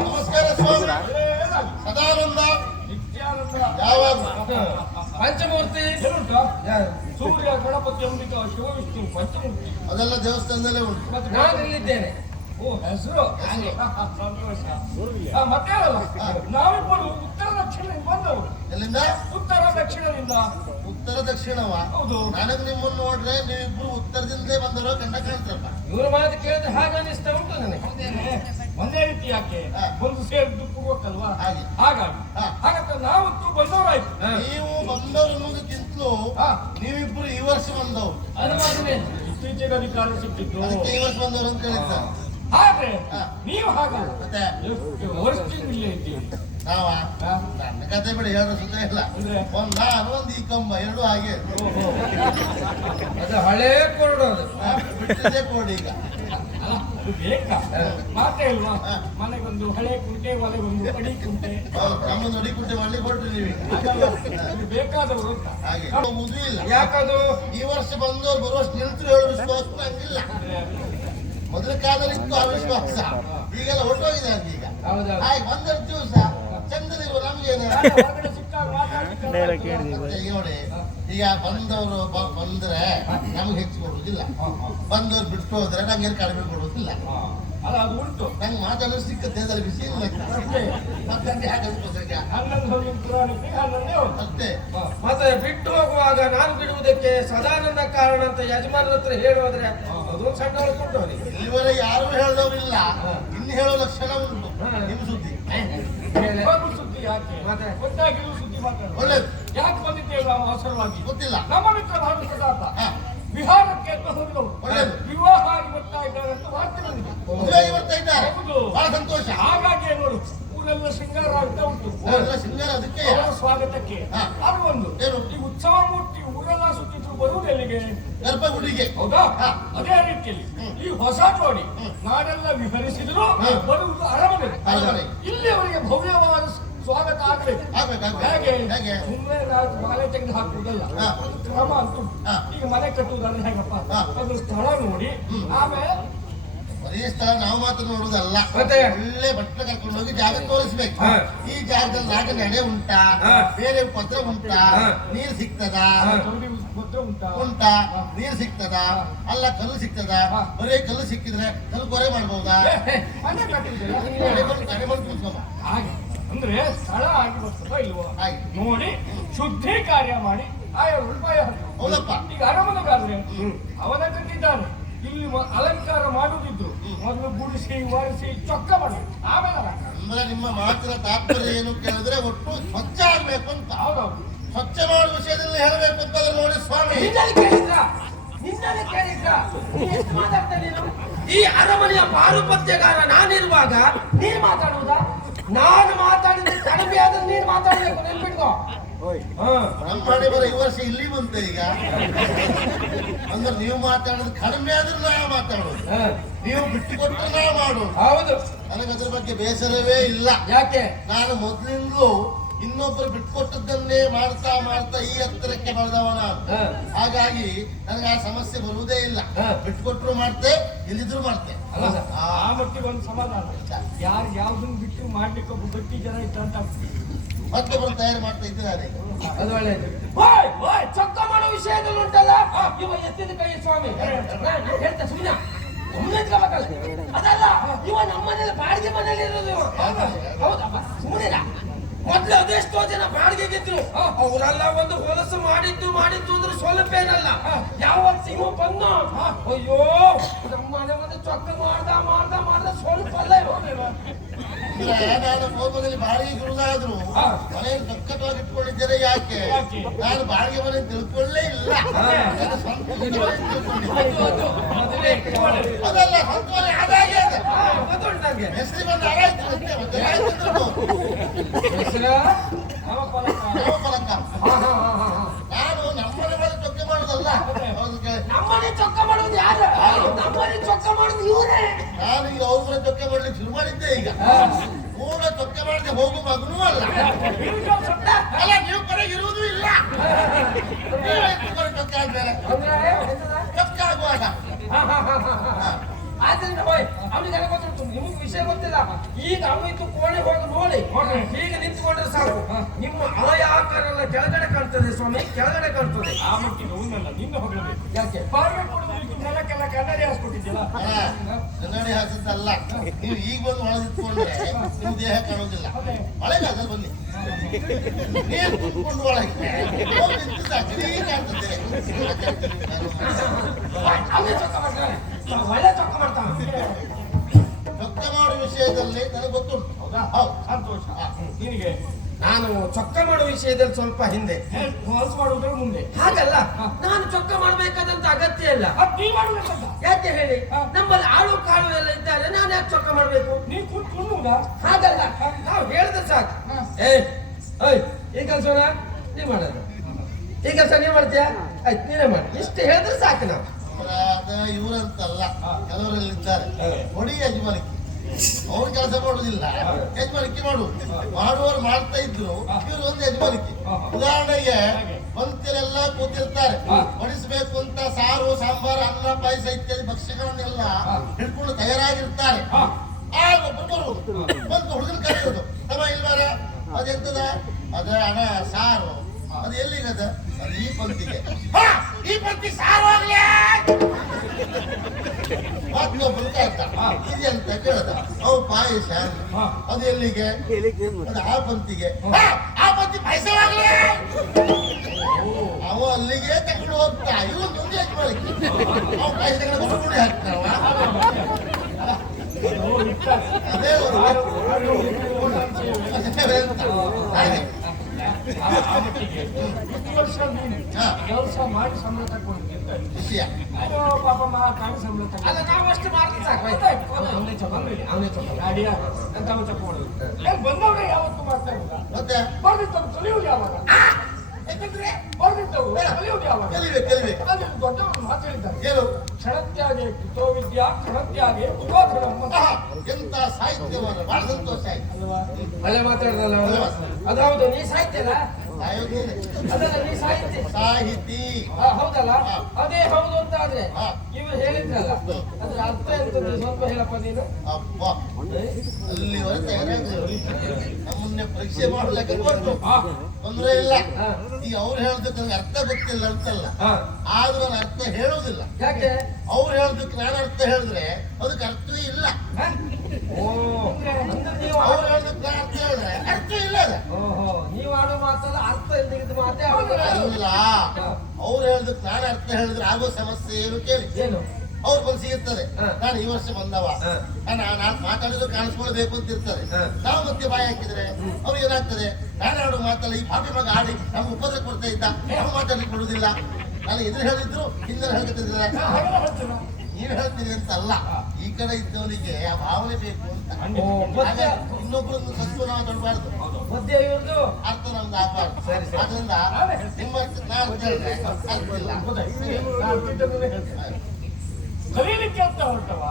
ನಮಸ್ಕಾರ ಸ್ವಾಮಿ. ಸದಾನಂದ ಯಾವಾಗ ಪಂಚಮೂರ್ತಿ ಸೂರ್ಯ ಗಣಪತಿ ಅಂಬಿಕಾ ಶಿವ ವಿಷ್ಣು ಪಂಚಮೂರ್ತಿ ಅದೆಲ್ಲ ದೇವಸ್ಥಾನದಲ್ಲೇ ಉಂಟು. ಮತ್ತೆ ನಾನು ಇಲ್ಲಿದ್ದೇನೆ. ಓ ಹೆಸರು ಸಂತೋಷ. ಮತ್ತೆ ನಾವಿಬ್ಬರು ಉತ್ತರ ದಕ್ಷಿಣದಿಂದ ಬಂದವರು. ಎಲ್ಲಿಂದ? ಉತ್ತರ ದಕ್ಷಿಣದಿಂದ. ಉತ್ತರ ದಕ್ಷಿಣವ? ಹೌದು. ನನಗೆ ನಿಮ್ಮನ್ನು ನೋಡ್ರೆ ನೀವಿಬ್ರು ಉತ್ತರದಿಂದಲೇ ಬಂದರೋ ಗಂಡ ಕಾಣ್ತಲ್ಲ. ಇವ್ರ ಮಾತು ಕೇಳಿದ್ರೆ ಹಾಗೆ ಅನಿಸ್ತಾ ಉಂಟು ನನಗೆ. ಒಂದೇ ರೀತಿ ಯಾಕೆ ಒಂದು ಸೇರಿದ್ದು ಪೂರ್ವಕಲ್ವಾ? ಹಾಗಾಗಿ ಹಾಗಂತ ನಾವತ್ತು ಬಂದವರಾಯ್ತು. ನೀವು ಬಂದವರು ಅನ್ನೋದಕ್ಕಿಂತಲೂ ನೀವಿಬ್ರು ಈ ವರ್ಷ ಬಂದವರು. ಅದು ಮಾತ್ರ ಇತ್ತೀಚೆಗೆ ಅಧಿಕಾರ ಸಿಕ್ಕಿತ್ತು. ಅದಕ್ಕೆ ಈ ವರ್ಷ ಬಂದವರು ಅಂತ ಹೇಳಿದ್ದಾರೆ. ಆದ್ರೆ ನೀವು ಹಾಗಲ್ಲ. ಮತ್ತೆ ವರ್ಷದಿಂದ ಇಲ್ಲೇ ಇದ್ದೀವಿ. ನಾವ ನನ್ನ ಕತೆ ಬಿಡಿ, ಹೇಳೋ ಸುತ್ತ ಇಲ್ಲ. ನಾನು ಒಂದು ಈ ಕಂಬ ಎರಡು ಹಾಗೆ ಅದು ಹಳೇ ಕೊರಡು. ಅದು ಬಿಟ್ಟಿದೆ ಕೊಡಿ. ಈಗ ಅದು ಬೇಕಾ ಮಾತೇ ಇಲ್ವಾ? ಮನೆಗೊಂದು ಹಳೆ ಕುಂಟೆ, ಒಲೆಗೊಂದು ಅಡಿ ಕುಂಟೆ. ನಮ್ಮನ್ನು ಅಡಿ ಕುಂಟೆ ಮಾಡ್ಲಿಕ್ಕೆ ಹೊರಟ್ರಿ ನೀವು. ಬೇಕಾದವರು ಹಾಗೆ ಮದುವೆ ಇಲ್ಲ. ಯಾಕದು? ಈ ವರ್ಷ ಬಂದವರು ಬರುವಷ್ಟು ನಿಲ್ತರು ಹೇಳೋ ವಿಶ್ವಾಸ ನಂಗಿಲ್ಲ. ಮೊದಲ ಕಾಲದಲ್ಲಿ ಇತ್ತು ಆ ವಿಶ್ವಾಸ, ಈಗೆಲ್ಲ ಹೊರಟೋಗಿದೆ. ಈಗ ಹಾಗೆ ಬಂದಷ್ಟು ದಿವಸ ಚಂದದಿರುವ ನಮ್ಗೇನು ನೋಡಿ. ಈಗ ಬಂದವರು ಬಂದ್ರೆ ನಮ್ಗೆ ಹೆಚ್ಚು ಕೊಡುವುದಿಲ್ಲ, ಬಂದವ್ರು ಬಿಟ್ಟು ಹೋದ್ರೆ ನಂಗೆ ಕಡಿಮೆ ಕೊಡುವುದಿಲ್ಲ. ಅಲ್ಲ ಅದು ಉಂಟು. ನಂಗೆ ಮಾತಾಡೋದು ಸಿಕ್ಕತ್ತೆ ಅದರಲ್ಲಿ ಬಿಸಿ ಇಲ್ಲ. ಮತ್ತೆ ಅಷ್ಟೇ. ಮತ್ತೆ ಬಿಟ್ಟು ಹೋಗುವಾಗ ನಾನು ಬಿಡುವುದಕ್ಕೆ ಸದಾನಂದ ಕಾರಣ ಅಂತ ಯಜಮಾನರ ಹತ್ರ ಹೇಳೋದ್ರೆ ಅದು ಸಣ್ಣ ಕೊಟ್ಟು ಇಲ್ಲಿವರೆಗೆ ಯಾರು ಹೇಳೋರಿಲ್ಲ. ಇನ್ನು ಹೇಳೋ ಲಕ್ಷಣ ಉಂಟು. ನಿಮ್ಮ ಸುದ್ದಿ ಸುದ್ದಿ ಯಾಕೆ ಮತ್ತೆ ಗೊತ್ತಾಗಿರುವ ಸುದ್ದಿ ಮಾತಾಡ ಒಳ್ಳೇದು. ಯಾಕೆ ಬಂದಿದ್ದೇವೆ ನಾವು ಅವಸರವಾಗಿ ಗೊತ್ತಿಲ್ಲ. ನಮ್ಮ ಮಿತ್ರ ಭಾನು ಪ್ರತಾಪ ಬಿಹಾರಕ್ಕೆ ಅಂತ ಹೋಗಿದವು. ವಿವಾಹ ಆಗಿ ಬರ್ತಾ ಇದ್ದಾರೆ ಅಂತ ವಾರ್ತೆ ಬಂದಿದೆ. ಬರ್ತಾ ಇದ್ದಾರೆ, ಬಹಳ ಸಂತೋಷ. ಹಾಗಾಗಿ ನೋಡು ಊರೆಲ್ಲ ಶೃಂಗಾರ ಆಗ್ತಾ ಉಂಟು. ಶೃಂಗಾರ ಅದಕ್ಕೆ ಸ್ವಾಗತಕ್ಕೆ. ಅದು ಒಂದು ಈ ಉತ್ಸವ ಮೂರ್ತಿ ಊರೆಲ್ಲ ಸುತ್ತಿದ್ರು ಬರುವುದು ಎಲ್ಲಿಗೆ? ಗರ್ಭಗುಡಿಗೆ. ಹೌದಾ? ಅದೇ ರೀತಿಯಲ್ಲಿ ಈ ಹೊಸ ಜೋಡಿ ನಾಡೆಲ್ಲ ವಿಹರಿಸಿದ್ರು ಬರುವುದು ಅರಮನೆ. ಇಲ್ಲಿ ಅವರಿಗೆ ಭವ್ಯವಾದ ಸ್ವಾಗತ ಆಗ್ಬೇಕು. ಹೇಗೆ ಸುಮ್ಮನೆ ಮನೆ ತೆಗೆದು ಹಾಕುವುದಲ್ಲ, ಕ್ರಮ ಅಂತೂ. ಈಗ ಮನೆ ಕಟ್ಟುವುದಾದ್ರೆ ಹೇಗಪ್ಪ, ಒಂದು ಸ್ಥಳ ನೋಡಿ ಆಮೇಲೆ ಬರೀ ಸ್ಥಳ ನಾವು ಮಾತ್ರ ನೋಡುವುದಲ್ಲ, ಒಳ್ಳೆ ಬಟ್ಟೆ ಕರ್ಕೊಂಡು ಹೋಗಿ ಜಾಗ ತೋರಿಸ್ಬೇಕು. ಈ ಜಾಗದಲ್ಲಿ ನಾಗ ನಡೆ ಉಂಟಾ, ಬೇರೆ ಪತ್ರ ಉಂಟಾ, ನೀರು ಸಿಗ್ತದ ಉಂಟಾ, ನೀರು ಸಿಗ್ತದ, ಅಲ್ಲ ಕಲ್ಲು ಸಿಗ್ತದ. ಬರೀ ಕಲ್ಲು ಸಿಕ್ಕಿದ್ರೆ ಕಲ್ಲು ಕೊರೆ ಮಾಡ್ಬಹುದಾ? ಹಾಗೆ ಅಂದ್ರೆ ಸ್ಥಳ ಆಗಿ ಬರ್ತದೋ ಇಲ್ವೋ ನೋಡಿ ಶುದ್ಧಿ ಕಾರ್ಯ ಮಾಡಿ ಆಯಾ ಉಪಾಯ. ಹೌದಪ್ಪ. ಈಗ ಅರಮನೆಗಾದ್ರೆ ಅವನ ಕಟ್ಟಿದ್ದಾನೆ, ಇಲ್ಲಿ ಅಲಂಕಾರ ಮಾಡುದಿದ್ರು ಮೊದಲು ಗುಡಿಸಿ ಒರೆಸಿ ಚೊಕ್ಕ ಮಾಡಬೇಕು, ಆಮೇಲೆ ಅಂದ್ರೆ ನಿಮ್ಮ ಮಾತಿನ ತಾತ್ಪರ್ಯ ಏನು ಕೇಳಿದ್ರೆ ಒಟ್ಟು ಸ್ವಚ್ಛ ಆಗ್ಬೇಕು ಅಂತ. ಹೌದೌದು. ಸ್ವಚ್ಛ ಮಾಡುವ ವಿಷಯದಲ್ಲಿ ಹೇಳಬೇಕು ಅಂತ ನೋಡಿ ಸ್ವಾಮಿ. ಈ ಅರಮನೆಯ ಪಾರುಪತ್ಯಗಾರ ನಾನಿರುವಾಗ ನೀನ್ ಮಾತಾಡುವುದಾ? ನಾನು ಮಾತಾಡಿದ್ರೆ ಕಡಿಮೆ ಆದ್ರೆ ನೀನ್ ಮಾತಾಡಬೇಕು, ನೆನ್ಪಿಟ್ಕೋ. ನಮ್ಮ ಮಾಡಿ ಬರೋ ಈ ವರ್ಷ ಇಲ್ಲಿ ಬಂತೆ. ಈಗ ಅಂದ್ರೆ ನೀವು ಮಾತಾಡೋದು ಕಡಿಮೆ ಆದ್ರೆ ನಾ ಮಾತಾಡೋದು, ನೀವು ಬಿಟ್ಟು ಕೊಟ್ಟರೆ ನಾ ಮಾಡೋದು. ಹೌದು. ನನಗೆ ಅದ್ರ ಬಗ್ಗೆ ಬೇಸರವೇ ಇಲ್ಲ. ಯಾಕೆ? ನಾನು ಮೊದಲಿಂದಲೂ ಇನ್ನೊಬ್ಬರು ಬಿಟ್ಕೊಟ್ಟದ್ದನ್ನೇ ಮಾಡ್ತಾ ಮಾಡ್ತಾ ಈ ಹತ್ತಿರಕ್ಕೆ ಬೆಳೆದವನ. ಹಾಗಾಗಿ ನನಗೆ ಆ ಸಮಸ್ಯೆ ಬರುವುದೇ ಇಲ್ಲ. ಬಿಟ್ಕೊಟ್ರು ಮಾಡ್ತೆ, ಇಲ್ಲಿದ್ರು ಮಾಡ್ತೆ. ಆ ಮಟ್ಟಿಗೆ ಒಂದು ಸಮಾಧಾನ. ಯಾರು ಯಾವ್ದನ್ನು ಬಿಟ್ಟು ಮಾಡ್ಲಿಕ್ಕೆ ಒಬ್ಬ ಗಟ್ಟಿ ಜನ ಇಟ್ಟಂತ ಮತ್ತೊಬ್ಬರು ತಯಾರು ಮಾಡ್ತಾ ಇದ್ದಾರೆ. ಅದು ಒಳ್ಳೆಯದು. ಚೊಕ್ಕ ಮಾಡೋ ವಿಷಯದಲ್ಲಿ ಉಂಟಲ್ಲ, ಇವ ಎತ್ತಿದ ಕೈ ಸ್ವಾಮಿ ಹೇಳ್ತಾ ಸುಮ್ಮನೆ ಅದಲ್ಲ. ಇವ ನಮ್ಮನೇಲಿ ಬಾಡಿಗೆ ಮನೇಲಿ ಇರೋದು. ಹೌದಪ್ಪ, ಸುಮ್ಮನೆ ಮೊದ್ಲು ಅದೆಷ್ಟೋ ಜನ ಬಾಡಿಗೆಗಿದ್ರು, ಅವರೆಲ್ಲ ಒಂದು ಹೊಲಸು ಮಾಡಿದ್ದು ಅಂದ್ರೆ ಸ್ವಲ್ಪ ಏನಲ್ಲ. ಯಾವ ಇವ ಬಂದ, ಅಯ್ಯೋ ನಮ್ಮ ಮನೆ ಒಂದು ಚೊಕ್ಕ ಮಾಡ್ದ ಸ್ವಲ್ಪ ಅಲ್ಲ. ನಾನು ಕೋಪದಲ್ಲಿ ಬಾಡಿಗೆ ಗುರುದಾದ್ರು ಮನೆಯಲ್ಲಿ ಸಕ್ಕಟವಾಗಿ ಇಟ್ಕೊಂಡಿದ್ದೇನೆ. ಯಾಕೆ? ನಾನು ಬಾಡಿಗೆ ಮನೆ ತಿಳ್ಕೊಳ್ಳೇ ಇಲ್ಲ. ಅದಲ್ಲ, ಸ್ವಂತ ಮನೆ ಹಾಗಾಗಿ ಹೆಸರು ಬಂದು ಹಾಗಾಯ್ತು ಅಷ್ಟೇ. ನಾನು ನಮ್ಮನೆ ಮೇಲೆ ಚೊಕ್ಕೆ ಮಾಡುದಲ್ಲ. ನಮ್ಮನೆ ಚೊಕ್ಕ ಮಾಡುದು ಯಾರು? ನಮ್ಮನೆ ಚೊಕ್ಕ ಮಾಡುದು ಇವರೇ. ನಾನು ಈಗ ಅವ್ರ ಚೊಕ್ಕೆ ಮಾಡ್ಲಿಕ್ಕೆ ಶುರು ಮಾಡಿದ್ದೆ. ಈಗ ಪೂರ್ಣ ಚೊಕ್ಕೆ ಮಾಡದೆ ಹೋಗು ಮಗನೂ ಅಲ್ಲ. ಅಲ್ಲ, ನೀವು ಕಡೆಗೆ ಇರುವುದೂ ಇಲ್ಲ. ಚೊಕ್ಕೆ ಆದ್ಮೇಲೆ ಚೊಕ್ಕೆ ಆಗುವಾಗ ಆದ್ರಿಂದ ಹೋಯ್ ಅವನಿಗೆಲ್ಲ ಗೊತ್ತುಂಟು, ನಿಮಗೆ ವಿಷಯ ಗೊತ್ತಿಲ್ಲ. ಈಗ ಅವನಿತ್ತು ಕೋಣೆ ಹೋಗಿ ನೋಡಿ, ಹೀಗೆ ನಿಂತ್ಕೊಂಡ್ರೆ ಸಾಕು, ನಿಮ್ಮ ಆಯ ಆಕಾರ ಎಲ್ಲ ಕೆಳಗಡೆ ಕಾಣ್ತದೆ ಸ್ವಾಮಿ, ಕೆಳಗಡೆ ಕಾಣ್ತದೆ. ಆ ಮಟ್ಟಿಗೆ ಅವನಲ್ಲ ನಿನ್ನ ಹೊಗಳಬೇಕು. ಯಾಕೆ ಬಾರ್ಬೆ ಕೊಡುವುದು ನೆಲಕ್ಕೆಲ್ಲ ಕನ್ನಡಿ ಹಾಸ್ಕೊಟ್ಟಿದ್ದಿಲ್ಲ. ಕನ್ನಡಿ ಹಾಕಿದ್ದಲ್ಲ, ನೀವು ಈಗ ಬಂದು ಒಳಗಿಟ್ಕೊಂಡ್ರೆ ನಿಮ್ ದೇಹ ಕಾಣೋದಿಲ್ಲ. ಮಳೆಗಾಲದಲ್ಲಿ ಬನ್ನಿ, ನೀರು ಕುತ್ಕೊಂಡು ಒಳಗೆ ಹೋಗಿ ನಿಂತಿದ್ದ ಅಗದಿ ಕಾಣ್ತದೆ. ಅವನೇ ಚೊಕ್ಕ ಮಾಡ್ತಾನೆ, ಒಳ್ಳೆ ಚೊಕ್ಕ ಮಾಡ್ತಾನೆ. ಚೊಕ್ಕ ಮಾಡೋ ವಿಷಯದಲ್ಲಿ ನನಗೆ ಗೊತ್ತುಂಟು. ಹೌದಾ? ಹೌದು. ಸಂತೋಷ. ನಿನಗೆ ನಾನು ಚೊಕ್ಕ ಮಾಡುವ ವಿಷಯದಲ್ಲಿ ಸ್ವಲ್ಪ ಹಿಂದೆ, ಹೊಲಸು ಮಾಡುವುದರ ಮುಂದೆ. ಹಾಗಲ್ಲ, ನಾನು ಚೊಕ್ಕ ಮಾಡ್ಬೇಕಾದಂತ ಅಗತ್ಯ ಇಲ್ಲ. ಅದು ನೀ ಮಾಡಬೇಕಂತ. ಯಾಕೆ ಹೇಳಿ, ನಮ್ಮಲ್ಲಿ ಆಳು ಕಾಳು ಎಲ್ಲ ಇದ್ದಾರೆ, ನಾನು ಯಾಕೆ ಚೊಕ್ಕ ಮಾಡ್ಬೇಕು? ನೀ ಕೂತ್ಕೊಂಡು ಹಾಗಲ್ಲ, ನಾವು ಹೇಳಿದ್ರೆ ಸಾಕು. ಏಯ್ ಈ ಕೆಲಸನ ನೀವ್ ಮಾಡೋದು, ಈ ಕೆಲಸ ನೀವ್ ಮಾಡ್ತೀಯಾ, ಆಯ್ತು ನೀನೇ ಮಾಡಿ, ಇಷ್ಟು ಹೇಳಿದ್ರೆ ಸಾಕು. ನಾವು ಅದ ಇವರಂತಲ್ಲ, ಕೆಲವರಲ್ಲಿದ್ದಾರೆ ಹೊಡಿ ಯಜಮಾನಿಕೆ, ಅವ್ರು ಕೆಲಸ ಮಾಡುದಿಲ್ಲ, ಯಜಮಾನಿಕೆ ಮಾಡುವವರು ಮಾಡ್ತಾ ಇದ್ರು. ಇವರು ಒಂದು ಯಜಮಾನಿಕೆ. ಉದಾಹರಣೆಗೆ ಪಂಕ್ತಿಯಲ್ಲೆಲ್ಲ ಕೂತಿರ್ತಾರೆ, ಬಡಿಸಬೇಕು ಅಂತ ಸಾರು, ಸಾಂಬಾರು, ಅನ್ನ, ಪಾಯಸ ಇತ್ಯಾದಿ ಭಕ್ಷ್ಯಗಳನ್ನೆಲ್ಲ ಹಿಡ್ಕೊಂಡು ತಯಾರಾಗಿರ್ತಾರೆ. ಆಗ ಒಬ್ಬರು ಬಂದು ಹುಡುಗನ ಕರೆಯೋದು, ತಮ್ಮ ಇಲ್ವಾರ ಅದೆಂತದ, ಅದ ಹಣ ಸಾರು, ಅದು ಎಲ್ಲಿಗದ, ಅದು ಈ ಪಂಕ್ತಿಗೆ. ಈ ಪಂಕ್ತಿ ಸಾರು ಆಗ್ಲೇ ಮತ್ತೊಬ್ಬರು ಕಾಯ್ತ, ಇದೆಂತ ಕೇಳದ, ಅವು ಪಾಯಸ, ಅದು ಎಲ್ಲಿಗೆ, ಅದು ಆ ಪಂಕ್ತಿಗೆ. ಆ ಪಂಕ್ತಿ ಪಾಯಸವಾಗ್ಲೇ, ಅವ ಅಲ್ಲಿಗೆ ತಗೊಂಡು ಹೋಗ್ತಾ, ಇವು ಮುಂದೆ ಯಜಮಾನಿಕೆ. ಅವು ಪಾಯಸಗಳ ಗುಡಿ ಹಾಕ್ತಾವ. ಅದೇ ಹಾಗೆ ಪ್ರತಿ ವರ್ಷ ನೀನು ಕೆಲಸ ಮಾಡಿ ಸಂಬಳ ತಗೊಂಡಿದ್ದ ವಿಷಯ. ಪಾಪ ಕಾಣಿ ಸಂಬಳ ತಗೊಂಡು ಅಲ್ಲ, ನಾವು ಅಷ್ಟು ಮಾಡಿದ್ರೆ ಸಾಕು. ಅವನೇ ಚೊಕ್ಕ, ಅವನೇ ಚೊಕ್ಕ. ಗಾಡಿಯ ಅಂತ ತಪ್ಪ ಮಾಡೋದು. ಬಂದವರೇ ಯಾವತ್ತೂ ಮಾಡ್ತಾ ಇಲ್ಲ. ಮತ್ತೆ ಬರ್ದಿದ್ದವ್ರು ಕಲಿಯೋದು ಯಾವಾಗ? ಬರ್ದಿದ್ದವ್ರು ಕಲಿಯೋದು ಯಾವಾಗ? ಕಲಿಬೇಕು. ಅದೇ ದೊಡ್ಡವರು ಮಾತು ಹೇಳಿದ್ದಾರೆ, ಏನು ಕ್ಷಣತ್ಯಾಗೆ ಕುತೋ ವಿದ್ಯಾ, ಕ್ಷಣತ್ಯಾಗೆ ಕುತೋ ಧರ್ಮ. ಎಂತ ಸಾಹಿತ್ಯವನ್ನು ಬಹಳ ಸಂತೋಷ ಆಯ್ತು. ಅಲ್ವಾ? ಒಳ್ಳೆ ಮಾತಾಡ್ದಲ್ಲ ಅವನು. ಅದ್ಹೌದು, ನೀ ಸಾಹಿತ್ಯಲ್ಲ, ಸಾಯೋದೇನೆ ಅದಲ್ಲ ನೀ ಸಾಹಿತ್ಯ. ಸಾಹಿತಿ. ಹೌದಲ್ಲ, ಅದೇ ಹೌದು ಅಂತ ಆದ್ರೆ ಇವ್ರು ಹೇಳಿದ್ರಲ್ಲ, ಅದ್ರ ಅರ್ಥ ಎಂತದ್ದು ಸ್ವಲ್ಪ ಹೇಳಪ್ಪ ನೀನು. ಅಪ್ಪ ಅಲ್ಲಿವರೆಗೆ ತಯಾರಾಗಿ ನಮ್ಮನ್ನೇ ಪರೀಕ್ಷೆ ಮಾಡ್ಲಿಕ್ಕೆ ಕೊಟ್ಟು ತೊಂದ್ರೆ ಇಲ್ಲ. ಈಗ ಅವ್ರು ಹೇಳೋದಕ್ಕೆ ನನಗೆ ಅರ್ಥ ಗೊತ್ತಿಲ್ಲ ಅಂತಲ್ಲ, ಆದ್ರೂ ನಾನು ಅರ್ಥ ಹೇಳೋದಿಲ್ಲ. ಯಾಕೆ? ಅವ್ರು ಹೇಳೋದಕ್ಕೆ ನಾನು ಅರ್ಥ ಹೇಳಿದ್ರೆ ಅದಕ್ಕೆ ಅರ್ಥವೇ ಇಲ್ಲ. ಓ, ಅಂದ್ರೆ ನೀವು ಅವ್ರು ಹೇಳೋದಕ್ಕೆ ನಾನು ಅರ್ಥ ಹೇಳಿದ್ರೆ ಅರ್ಥ ಇಲ್ಲ ಅದ. ಓಹೋ, ನೀವು ಆಡೋ ಮಾತಲ್ಲ, ಅರ್ಥ ಇಲ್ದಿದ್ದು ಮಾತೇ ಅಲ್ಲ, ಅವ್ರು ಹೇಳೋದಕ್ಕೆ ನಾನು ಅರ್ಥ ಹೇಳಿದ್ರೆ ಆಗೋ ಸಮಸ್ಯೆ ಏನು ಕೇಳಿ. ಏನು? ಅವ್ರ ಮನಸ್ಸಿಗೆ ಇರ್ತದೆ, ನಾನು ಈ ವರ್ಷ ಬಂದವ, ನಾನು ಮಾತಾಡಿದ್ರು ಕಾಣಿಸ್ಕೊಳ್ಬೇಕು ಅಂತ ಇರ್ತದೆ. ನಾವು ಮತ್ತೆ ಬಾಯಿ ಹಾಕಿದ್ರೆ ಅವ್ರಿಗೆ ಏನಾಗ್ತದೆ, ನಾನು ಆಡೋ ಮಾತಲ್ಲ, ಈ ಪಾಪಿ ಮಗ ಆಡಿ ನಮ್ಗೆ ಉಪದ್ರ ಕೊಡ್ತಾ ಇದ್ದ, ನಾವು ಮಾತಾಡ್ಲಿಕ್ಕೆ ಕೊಡುದಿಲ್ಲ. ನಾನು ಎದುರು ಹೇಳಿದ್ರು ಹಿಂದೆ ಹೇಳ್ತಿದ್ರೆ ನೀವ್ ಹೇಳ್ತೀರಿ ಅಂತ ಅಲ್ಲ, ಈ ಕಡೆ ಇದ್ದವನಿಗೆ ಆ ಭಾವನೆ ಬೇಕು ಅಂತ. ಇನ್ನೊಬ್ಬರನ್ನು ಸತ್ತು ನಾವು ತೊಡಬಾರ್ದು, ಮಧ್ಯ ಇವ್ರದ್ದು ಅರ್ಥ ನಮ್ದು ಆಗಬಾರ್ದು. ಅದರಿಂದ ನಿಮ್ಮ ನಾನು ಹೇಳಿದ್ರೆ ಅರ್ಥ ಇಲ್ಲ. ಕಲೀಲಿಕ್ಕೆ ಅಂತ ಹೊರಟವ